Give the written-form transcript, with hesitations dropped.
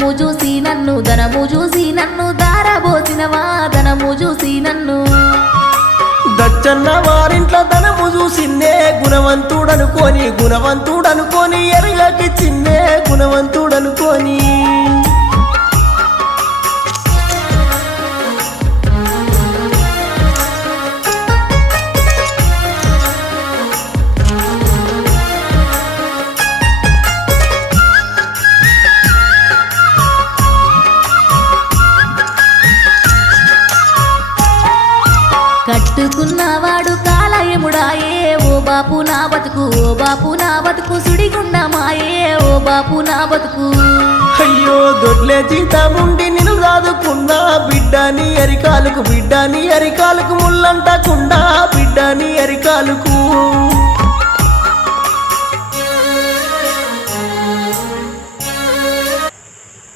ధనము చూసి నన్ను దారబోసినవా ధనము చూసి నన్ను దచ్చన్న వారింట్లో ధనము చూసిందే గుణవంతుడనుకోని ఎరగకిచ్చిందే గుణవంతుడనుకోని కట్టుకున్నవాడు కాలయముడాయే ఓ బాపు నా బతుకు సుడిగుండమాయే ఓ బాపు నా బతుకు అయ్యో దొడ్లే జీతముండి నిన్ను దాదుకున్నా బిడ్డని అరికాలకు ముల్లంటకుండా బిడ్డని అరికాలకు